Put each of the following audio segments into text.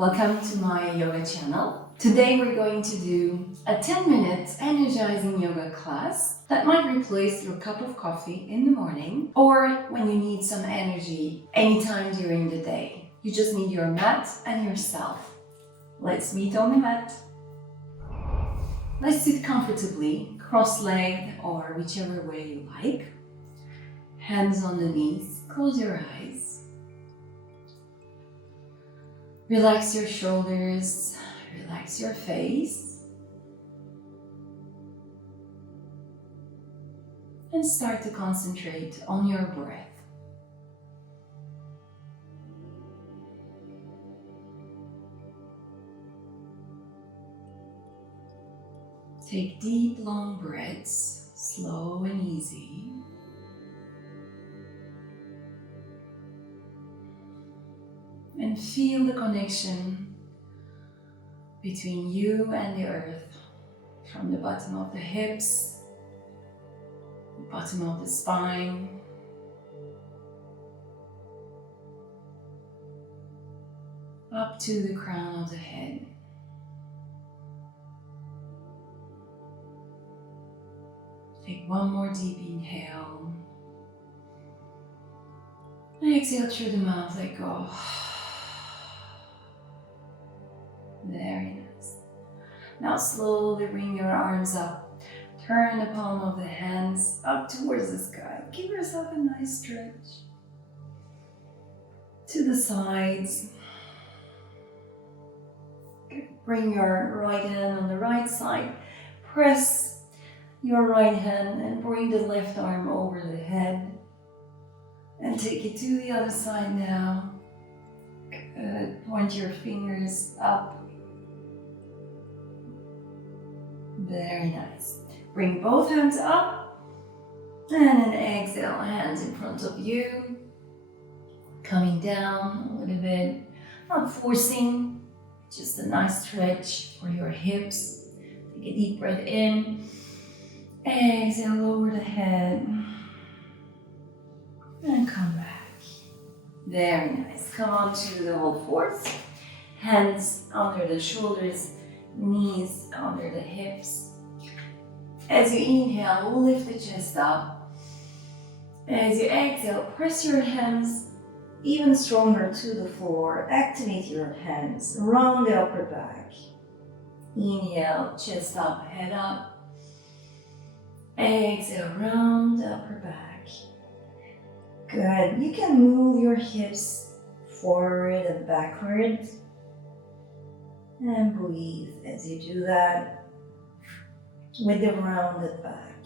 Welcome to my yoga channel. Today we're going to do a 10-minute energizing yoga class that might replace your cup of coffee in the morning or when you need some energy anytime during the day. You just need your mat and yourself. Let's meet on the mat. Let's sit comfortably, cross-legged or whichever way you like. Hands on the knees, close your eyes. Relax your shoulders, relax your face. And start to concentrate on your breath. Take deep, long breaths, slow and easy. And feel the connection between you and the earth, from the bottom of the hips, the bottom of the spine, up to the crown of the head. Take one more deep inhale. And exhale through the mouth, let go. Very nice. Now slowly bring your arms up. Turn the palm of the hands up towards the sky. Give yourself a nice stretch. To the sides. Bring your right hand on the right side. Press your right hand and bring the left arm over the head. And take it to the other side now. Good. Point your fingers up. Very nice. Bring both hands up and then exhale, hands in front of you. Coming down a little bit, not forcing, just a nice stretch for your hips. Take a deep breath in. Exhale, lower the head. And come back. Very nice. Come on to the whole fours. Hands under the shoulders. Knees under the hips. As you inhale, lift the chest up. As you exhale, press your hands even stronger to the floor. Activate your hands around the upper back. Inhale, chest up, head up. Exhale, round the upper back. Good. You can move your hips forward and backward. And breathe as you do that with the rounded back.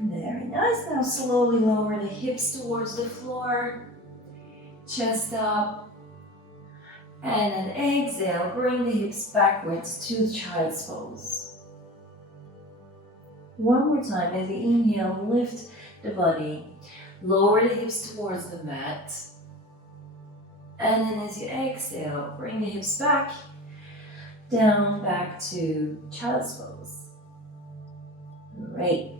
Very nice. Now slowly lower the hips towards the floor. Chest up. And then exhale, bring the hips backwards to child's pose. One more time. As you inhale, lift the body. Lower the hips towards the mat. And then as you exhale, bring the hips back, down, back to child's pose. Great.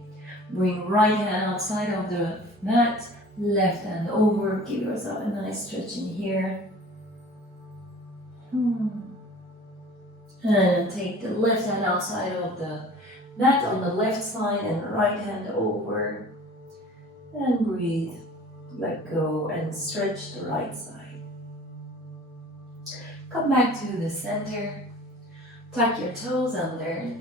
Bring right hand outside of the mat, left hand over. Give yourself a nice stretch in here. And take the left hand outside of the mat on the left side and right hand over. And breathe, let go and stretch the right side. Come back to the center, tuck your toes under,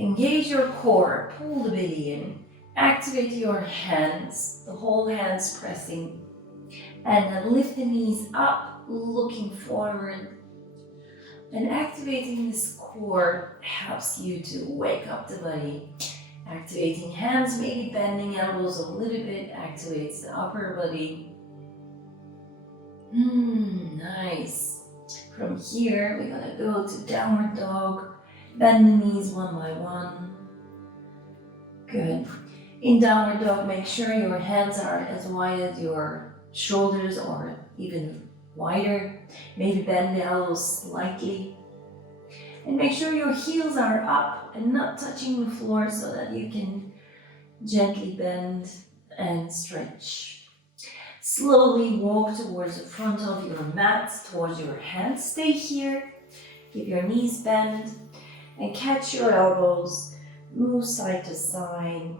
engage your core, pull the belly in, activate your hands, the whole hands pressing, and then lift the knees up, looking forward. And activating this core helps you to wake up the body. Activating hands, maybe bending elbows a little bit, activates the upper body. Nice. From here, we're gonna go to downward dog. Bend the knees one by one. Good. In downward dog, make sure your hands are as wide as your shoulders or even wider. Maybe bend the elbows slightly. And make sure your heels are up and not touching the floor so that you can gently bend and stretch. Slowly walk towards the front of your mat, towards your hands. Stay here. Keep your knees bent and catch your elbows. Move side to side.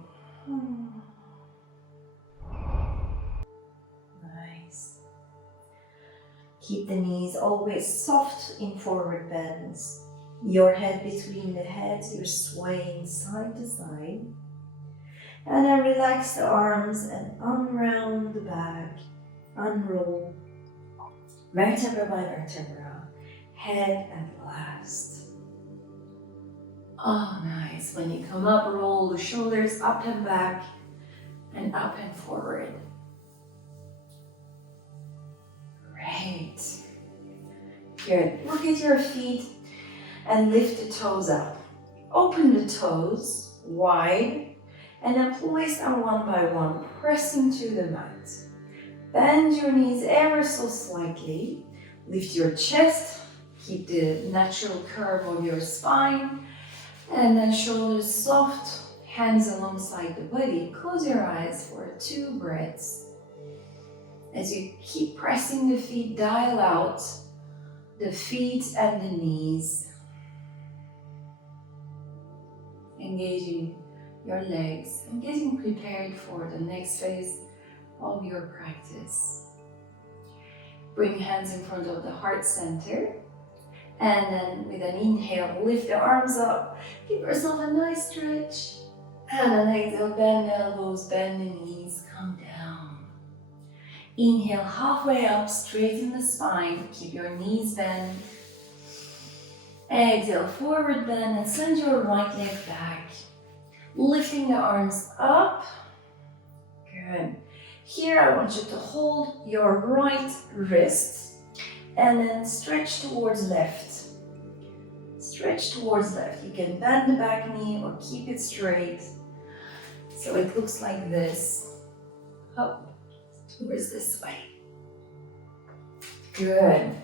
Nice. Keep the knees always soft in forward bends. Your head between the heads, you're swaying side to side. And then relax the arms and unround the back. Unroll vertebra by vertebra, head and last. Oh, nice. When you come up, roll the shoulders up and back and up and forward. Great. Good. Look at your feet and lift the toes up. Open the toes wide and then place them one by one, pressing to the mat. Bend your knees ever so slightly. Lift your chest. Keep the natural curve of your spine. And then shoulders soft, hands alongside the body. Close your eyes for 2 breaths. As you keep pressing the feet, dial out the feet and the knees. Engaging your legs and getting prepared for the next phase of your practice. Bring hands in front of the heart center. And then with an inhale, lift the arms up. Give yourself a nice stretch. And an exhale, bend the elbows, bend the knees, come down. Inhale, halfway up, straighten the spine. Keep your knees bent. Exhale, forward bend and send your right leg back. Lifting the arms up. Good. Here I want you to hold your right wrist and then stretch towards left. Stretch towards left. You can bend the back knee or keep it straight. So it looks like this. Up towards this way. Good.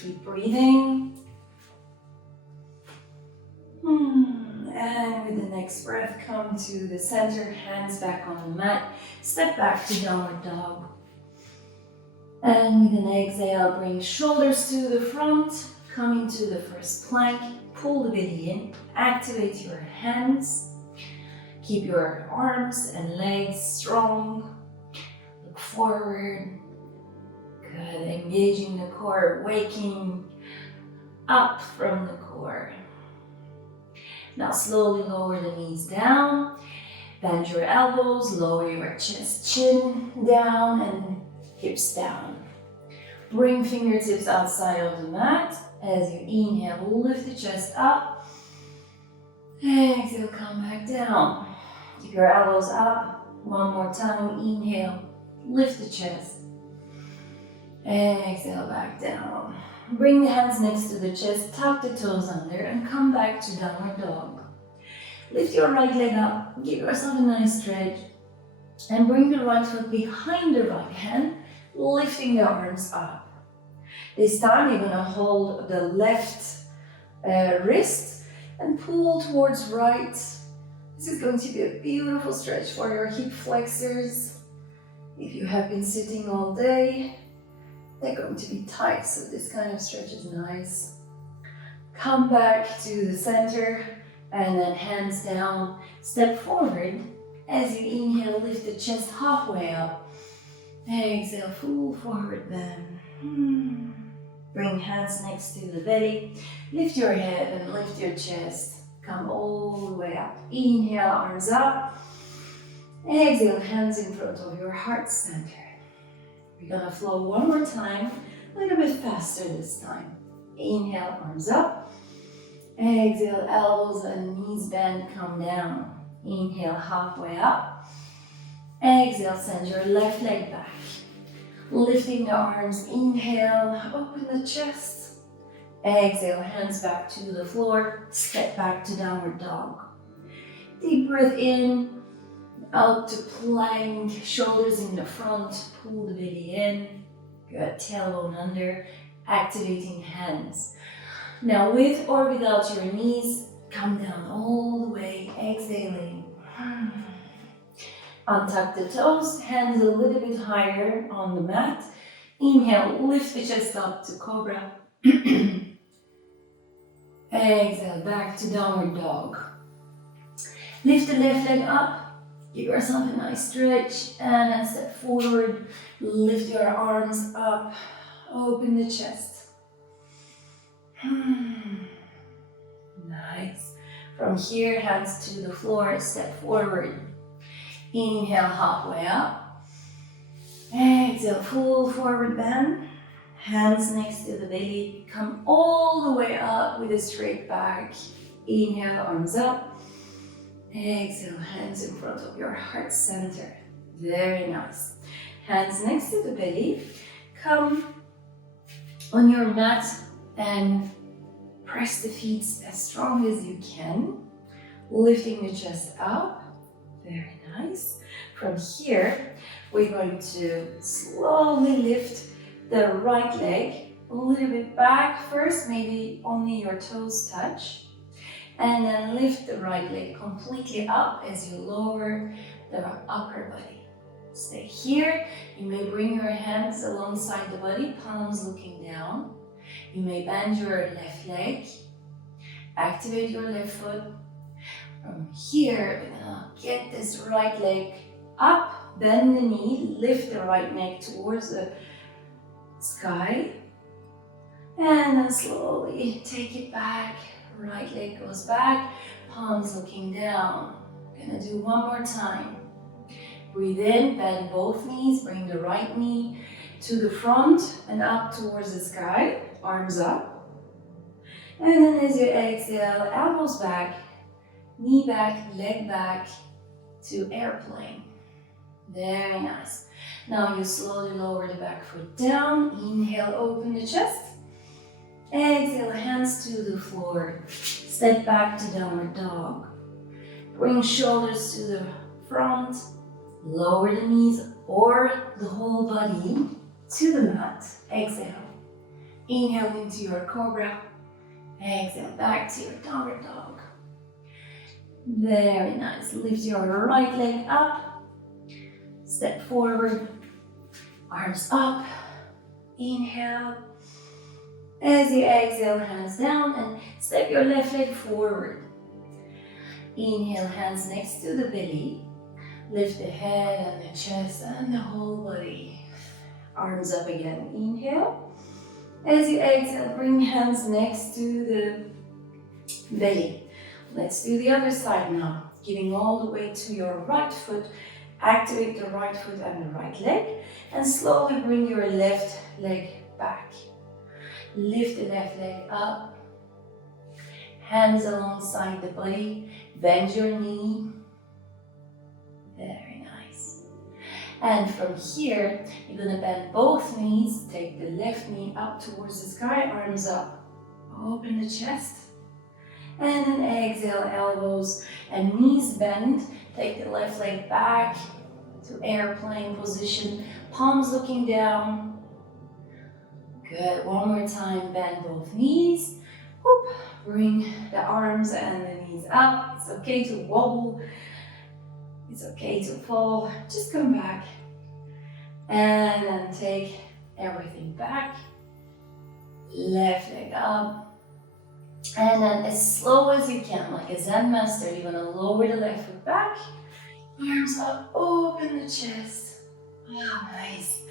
Keep breathing. And with the next breath, come to the center, hands back on the mat. Step back to downward dog. And with an exhale, bring shoulders to the front. Come into the first plank. Pull the belly in. Activate your hands. Keep your arms and legs strong. Look forward. Good. Engaging the core, waking up from the core. Now slowly lower the knees down. Bend your elbows, lower your chest, chin down and hips down. Bring fingertips outside of the mat. As you inhale, lift the chest up. Exhale, come back down. Keep your elbows up. One more time, inhale, lift the chest. Exhale, back down. Bring the hands next to the chest, tuck the toes under and come back to downward dog. Lift your right leg up, give yourself a nice stretch and bring the right foot behind the right hand, lifting the arms up. This time you're going to hold the left wrist and pull towards right. This is going to be a beautiful stretch for your hip flexors. If you have been sitting all day, they're going to be tight, so this kind of stretch is nice. Come back to the center and then hands down. Step forward. As you inhale, lift the chest halfway up. Exhale, full forward bend. Bring hands next to the belly. Lift your head and lift your chest. Come all the way up. Inhale, arms up. Exhale, hands in front of your heart center. We're gonna flow one more time, a little bit faster this time. Inhale, arms up. Exhale, elbows and knees bend, come down. Inhale, halfway up. Exhale, send your left leg back. Lifting the arms, inhale, open the chest. Exhale, hands back to the floor, step back to downward dog. Deep breath in. Out to plank, shoulders in the front, pull the belly in. Good, tailbone under, activating hands. Now with or without your knees, come down all the way, exhaling. Untuck the toes, hands a little bit higher on the mat. Inhale, lift the chest up to cobra. Exhale, back to downward dog. Lift the left leg up, give yourself a nice stretch, and then step forward. Lift your arms up, open the chest. Nice. From here, hands to the floor, step forward. Inhale, halfway up. Exhale, full forward bend. Hands next to the belly. Come all the way up with a straight back. Inhale, arms up. Exhale, hands in front of your heart center. Very nice. Hands next to the belly. Come on your mat and press the feet as strong as you can. Lifting the chest up. Very nice. From here, we're going to slowly lift the right leg a little bit back. First, maybe only your toes touch. And then lift the right leg completely up as you lower the upper body. Stay here. You may bring your hands alongside the body, palms looking down. You may bend your left leg. Activate your left foot. From here, we're gonna get this right leg up, bend the knee, lift the right neck towards the sky, and then slowly take it back. Right leg goes back, palms looking down. Gonna do one more time. Breathe in, bend both knees, bring the right knee to the front and up towards the sky, arms up. And then as you exhale, elbows back, knee back, leg back to airplane. Very nice. Now you slowly lower the back foot down. Inhale, open the chest. Exhale, hands to the floor. Step back to downward dog. Bring shoulders to the front. Lower the knees or the whole body to the mat. Exhale. Inhale into your cobra. Exhale, back to your downward dog. Very nice. Lift your right leg up. Step forward. Arms up. Inhale. As you exhale, hands down and step your left leg forward. Inhale, hands next to the belly. Lift the head and the chest and the whole body. Arms up again. Inhale. As you exhale, bring hands next to the belly. Let's do the other side now. Giving all the way to your right foot. Activate the right foot and the right leg. And slowly bring your left leg back. Lift the left leg up. Hands alongside the body. Bend your knee. Very nice. And from here, you're going to bend both knees. Take the left knee up towards the sky, arms up. Open the chest. And then exhale, elbows and knees bend. Take the left leg back to airplane position. Palms looking down. Good. One more time, bend both knees. Whoop. Bring the arms and the knees up. It's okay to wobble. It's okay to fall. Just come back. And then take everything back. Left leg up. And then as slow as you can, like a Zen master, you're gonna lower the left foot back. Arms up, open the chest. Oh, nice.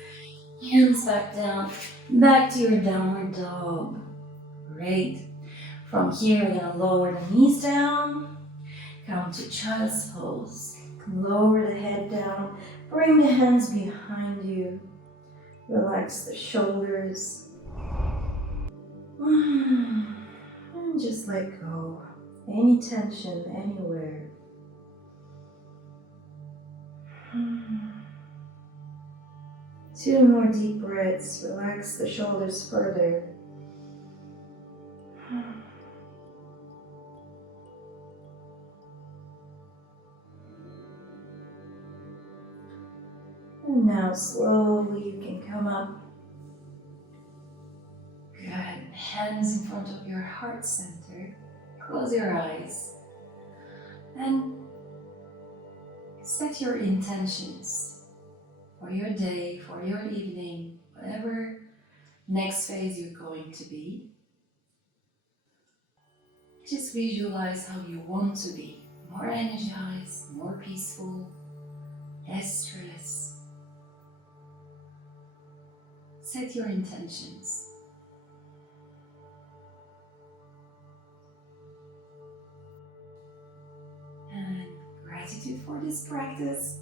Hands back down. Back to your downward dog. Great. From here, we're gonna lower the knees down. Come to child's pose. Lower the head down. Bring the hands behind you. Relax the shoulders. And just let go. Any tension anywhere. Two more deep breaths. Relax the shoulders further. And now slowly you can come up. Good. Hands in front of your heart center. Close your eyes. And set your intentions for your day, for your evening, whatever next phase you're going to be. Just visualize how you want to be. More energized, more peaceful, less stress. Set your intentions. And gratitude for this practice.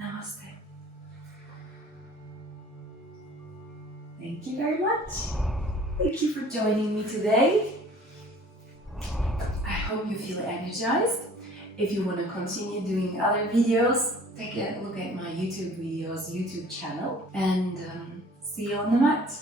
Namaste. Thank you very much. Thank you for joining me today. I hope you feel energized. If you want to continue doing other videos, take a look at my YouTube videos, YouTube channel, and see you on the mat.